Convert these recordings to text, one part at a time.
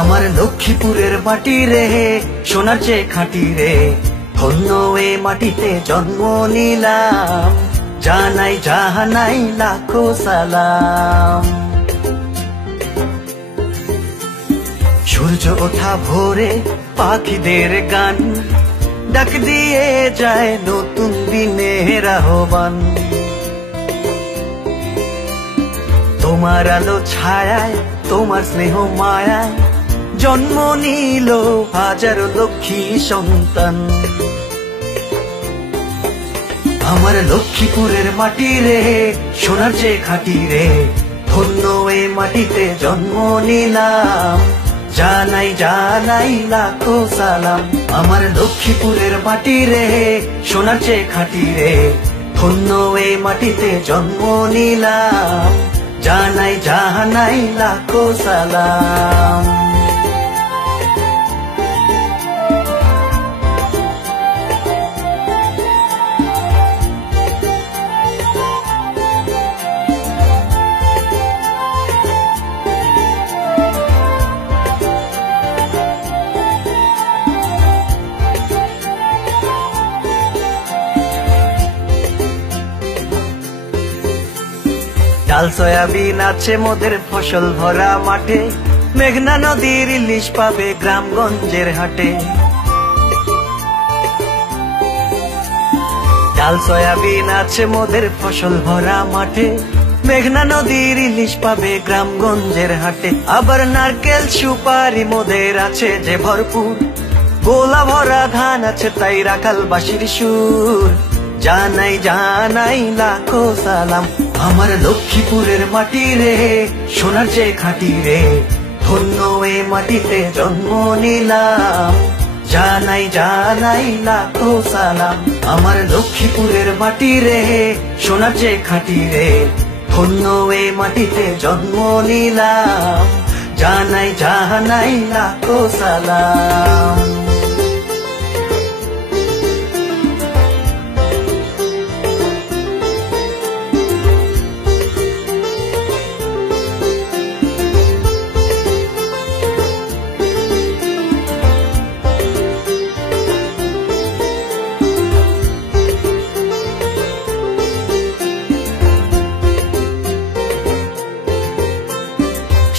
আমার লক্ষ্মীপুরের মাটি রে, সোনার চেয়ে খাঁটি রে, ধন্য এ মাটিতে জন্ম নিলাম, জানাই জাহানাই লাখো সালাম। সূর্য ওঠা ভোরে পাখিদের গান, ডাক দিয়ে যায় নতুন দিনের আহ্বান। তোমার আলো ছায়ায়, তোমার স্নেহ মায়ায় জন্ম নিল হাজার লক্ষ্মী সন্তান। আমার লক্ষ্মীপুরের মাটি রে, সোনার চেয়ে খাঁটি রে, ধন্য এ মাটিতে জন্ম নিলাম, জানাই জানাই লাখো সালাম। আমার লক্ষ্মীপুরের মাটি রে, সোনার চেয়ে খাঁটি রে, ধন্য এ মাটিতে জন্ম নিলাম, জানাই জাহানাই লাখো সালাম। ডাল সয়াবিন আছে মোদের ফসল ভরা মাঠে, মেঘনা নদীর ইলিশ পাবে গ্রামগঞ্জের হাটে। ডাল সয়াবিন আছে মোদের ফসল ভরা মাঠে, মেঘনা নদীর ইলিশ পাবে গ্রামগঞ্জের হাটে। আবার নারকেল সুপারি মোদের আছে যে ভরপুর, গোলা ভরা ধান আছে তাই রাখাল বাঁশির সুর, জানাই জানাই লাখো সালাম। আমার লক্ষ্মীপুরের মাটি রে, সোনার চেয়ে খাঁটি রে, ধন্য এ মাটিতে জন্ম নিলাম, জানাই জানাই লাখো সালাম। আমার লক্ষ্মীপুরের মাটি রে, সোনার চেয়ে খাঁটি রে, ধন্য এ মাটিতে জন্ম নিলাম, জানাই জানাই লাখো সালাম।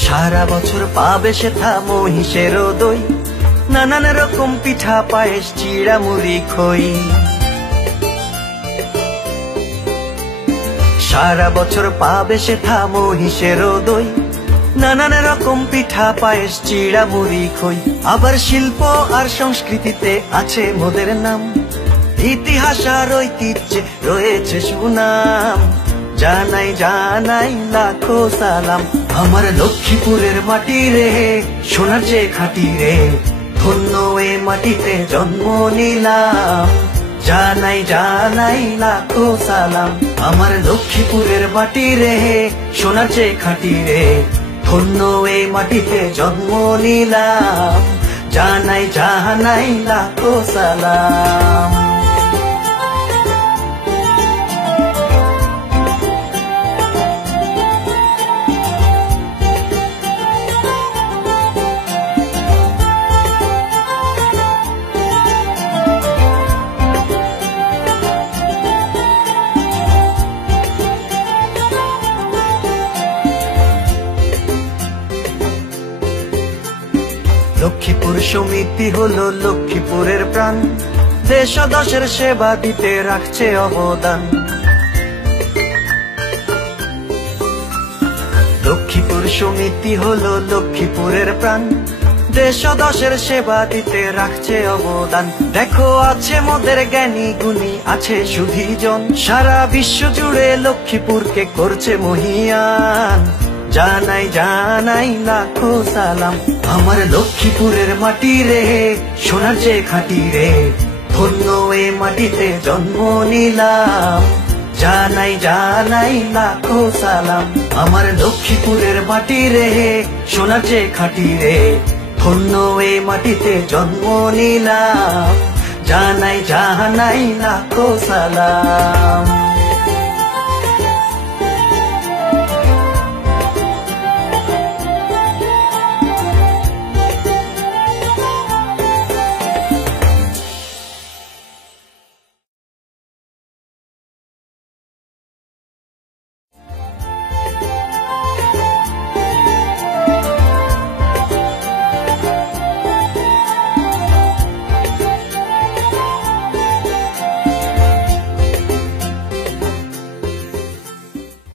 সারা বছর পাবে সেথা মহিষের দই, নানান রকম পিঠা পায়েস চিড়া মুড়ি খই। সারা বছর পাবে সেথা মহিষের দই, নানান রকম পিঠা পায়েস চিড়া মুড়ি খই। আবার শিল্প আর সংস্কৃতিতে আছে মোদের নাম, ইতিহাস আর ঐতিহ্যে রয়েছে সুনাম, জানাই জানাই লাখো সালাম। আমার লক্ষ্মীপুরের মাটি রে, সোনার চেয়ে খাঁটি রে, ধন্য এ মাটিতে জন্ম নিলাম, জানাই জানাই লাখো সালাম। আমার লক্ষ্মীপুরের মাটি রে, সোনার চেয়ে খাঁটি রে, ধন্য এ মাটিতে জন্ম নিলাম, জানাই জানাই লাখো সালাম। লক্ষ্মীপুর সমিতি হলো লক্ষ্মীপুরের প্রাণ, দেশ ও দশের সেবা দিতে রাখছে অবদান। লক্ষ্মীপুর সমিতি হলো লক্ষ্মীপুরের প্রাণ, দেশ ও দশের সেবা দিতে রাখছে অবদান। দেখো আছে মোদের জ্ঞানী গুণী, আছে সুধীজন, সারা বিশ্ব জুড়ে লক্ষ্মীপুরকে করছে মহিয়ান, জানাই জানাই লাখো সালাম। আমার লক্ষ্মীপুরের মাটি রে, সোনার চেয়ে খাঁটি রে, ধন্য এ মাটিতে জন্ম নিলাম, জানাই জানাই লাখো সালাম। আমার লক্ষ্মীপুরের মাটি রে, সোনার চেয়ে খাঁটি রে, ধন্য এ মাটিতে জন্ম নিলাম, জানাই জানাই লাখো সালাম।